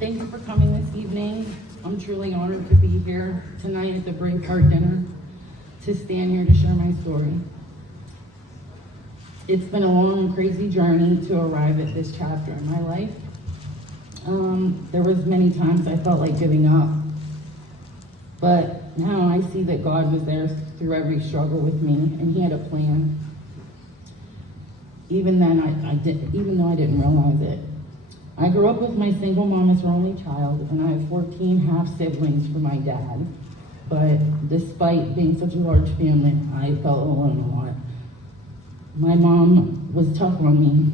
Thank you for coming this evening. I'm truly honored to be here tonight at the Braveheart Dinner to stand here to share my story. It's been a long and crazy journey to arrive at this chapter in my life. There was many times I felt like giving up, but now I see that God was there through every struggle with me, and He had a plan. Even then, even though I didn't realize it. I grew up with my single mom as her only child, and I have 14 half-siblings from my dad. But despite being such a large family, I felt alone a lot. My mom was tough on me.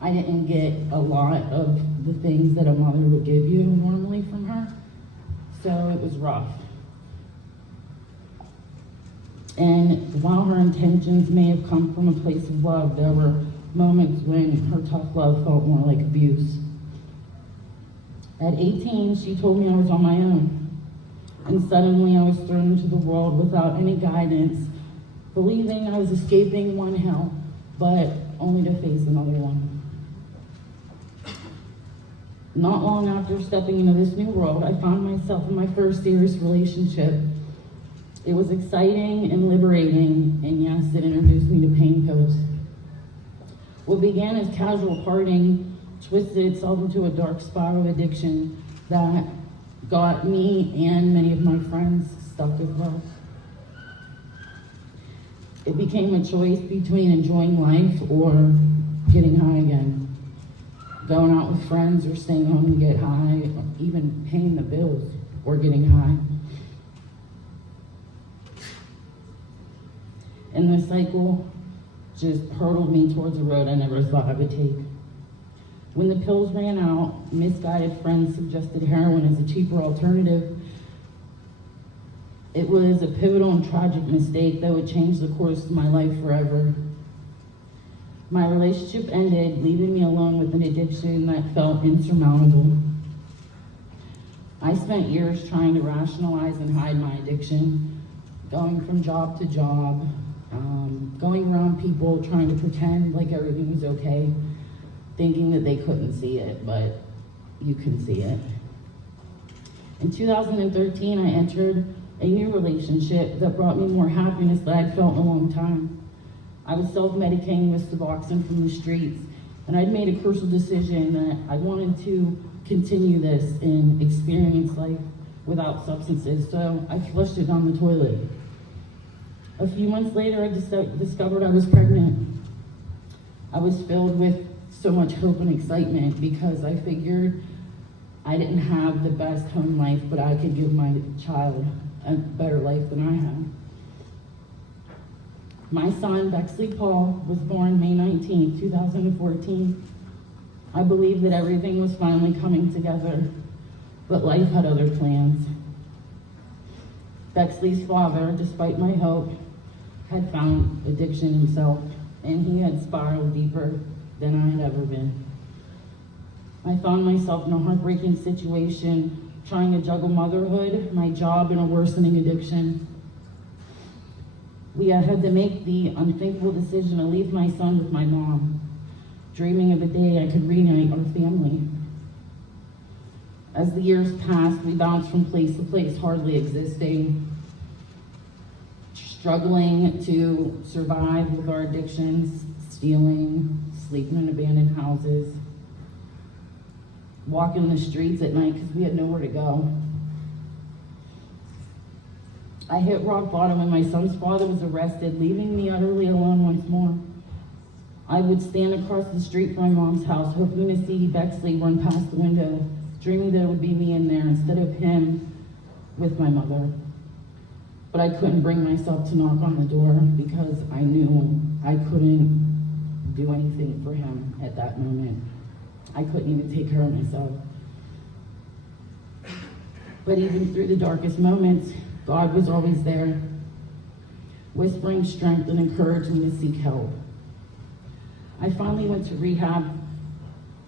I didn't get a lot of the things that a mother would give you normally from her, so it was rough. And while her intentions may have come from a place of love, there were moments when her tough love felt more like abuse. At 18, she told me I was on my own, and suddenly I was thrown into the world without any guidance, believing I was escaping one hell, but only to face another one. Not long after stepping into this new world, I found myself in my first serious relationship. It was exciting and liberating, and yes, it introduced me to pain pills. What began as casual partying twisted itself into a dark spiral of addiction that got me and many of my friends stuck as well. It became a choice between enjoying life or getting high again. Going out with friends or staying home and get high, or even paying the bills or getting high. And the cycle just hurtled me towards a road I never thought I would take. When the pills ran out, misguided friends suggested heroin as a cheaper alternative. It was a pivotal and tragic mistake that would change the course of my life forever. My relationship ended, leaving me alone with an addiction that felt insurmountable. I spent years trying to rationalize and hide my addiction, going from job to job, going around people trying to pretend like everything was okay, thinking that they couldn't see it, but you can see it. In 2013, I entered a new relationship that brought me more happiness than I'd felt in a long time. I was self-medicating with Suboxone from the streets, and I'd made a crucial decision that I wanted to continue this and experience life without substances, so I flushed it down the toilet. A few months later, I discovered I was pregnant. I was filled with so much hope and excitement because I figured I didn't have the best home life, but I could give my child a better life than I had. My son, Bexley Paul, was born May 19, 2014. I believed that everything was finally coming together, but life had other plans. Bexley's father, despite my hope, had found addiction himself, and he had spiraled deeper than I had ever been. I found myself in a heartbreaking situation, trying to juggle motherhood, my job, and a worsening addiction. We had to make the unthinkable decision to leave my son with my mom, dreaming of a day I could reunite our family. As the years passed, we bounced from place to place, hardly existing, struggling to survive with our addictions, stealing, sleeping in abandoned houses, walking the streets at night because we had nowhere to go. I hit rock bottom when my son's father was arrested, leaving me utterly alone once more. I would stand across the street from my mom's house, hoping to see Bexley run past the window, dreaming that it would be me in there instead of him with my mother. But I couldn't bring myself to knock on the door because I knew I couldn't do anything for him at that moment. I couldn't even take care of myself. But even through the darkest moments, God was always there, whispering strength and encouraging me to seek help. I finally went to rehab.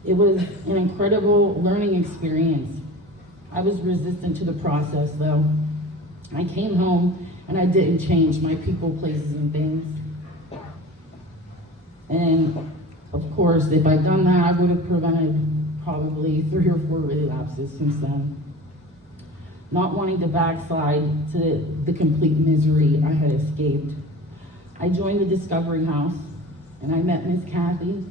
It was an incredible learning experience. I was resistant to the process, though. I came home and I didn't change my people, places, and things. And of course, if I'd done that, I would have prevented probably relapses since then. Not wanting to backslide to the complete misery I had escaped, I joined the Discovery House, and I met Miss Kathy,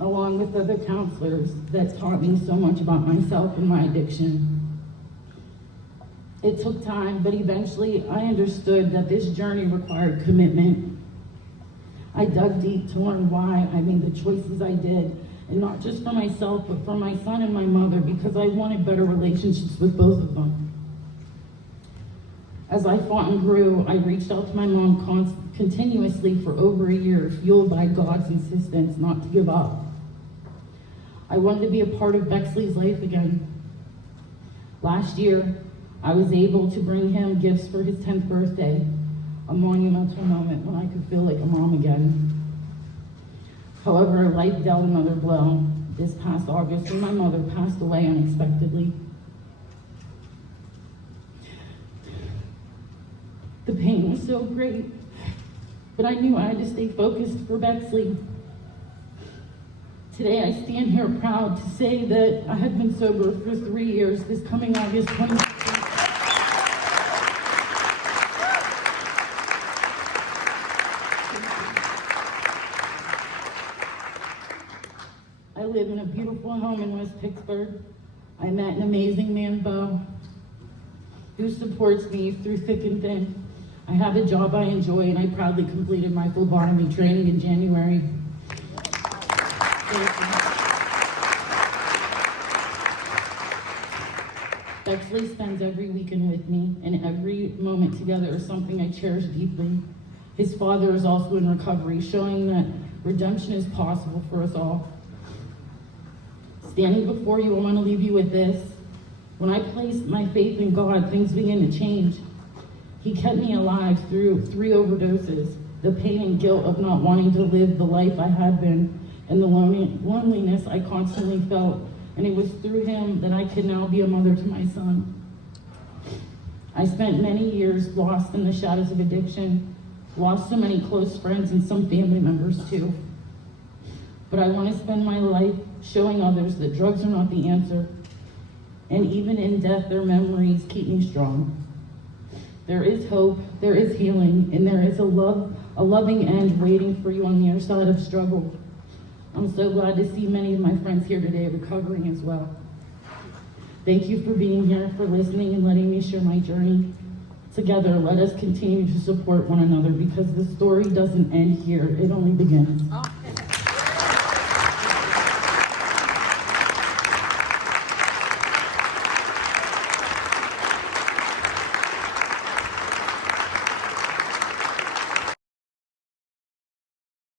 along with other counselors that taught me so much about myself and my addiction. It took time, but eventually I understood that this journey required commitment. I dug deep to learn why I made the choices I did, and not just for myself, but for my son and my mother, because I wanted better relationships with both of them. As I fought and grew, I reached out to my mom continuously for over a year, fueled by God's insistence not to give up. I wanted to be a part of Bexley's life again. Last year, I was able to bring him gifts for his 10th birthday, a monumental moment when I could feel like a mom again. However, life dealt another blow this past August when my mother passed away unexpectedly. The pain was so great, but I knew I had to stay focused for Bexley. Today, I stand here proud to say that I have been sober for 3 years this coming August 26th. I live in a beautiful home in West Pittsburgh. I met an amazing man, Bo, who supports me through thick and thin. I have a job I enjoy, and I proudly completed my phlebotomy training in January. Bexley spends every weekend with me, and every moment together is something I cherish deeply. His father is also in recovery, showing that redemption is possible for us all. Standing before you, I want to leave you with this. When I placed my faith in God, things began to change. He kept me alive through 3 overdoses, the pain and guilt of not wanting to live the life I had been, and the loneliness I constantly felt. And it was through him that I could now be a mother to my son. I spent many years lost in the shadows of addiction, lost so many close friends and some family members too. But I want to spend my life showing others that drugs are not the answer. And even in death, their memories keep me strong. There is hope, there is healing, and there is a loving end waiting for you on the other side of struggle. I'm so glad to see many of my friends here today recovering as well. Thank you for being here, for listening, and letting me share my journey. Together, let us continue to support one another, because the story doesn't end here, it only begins.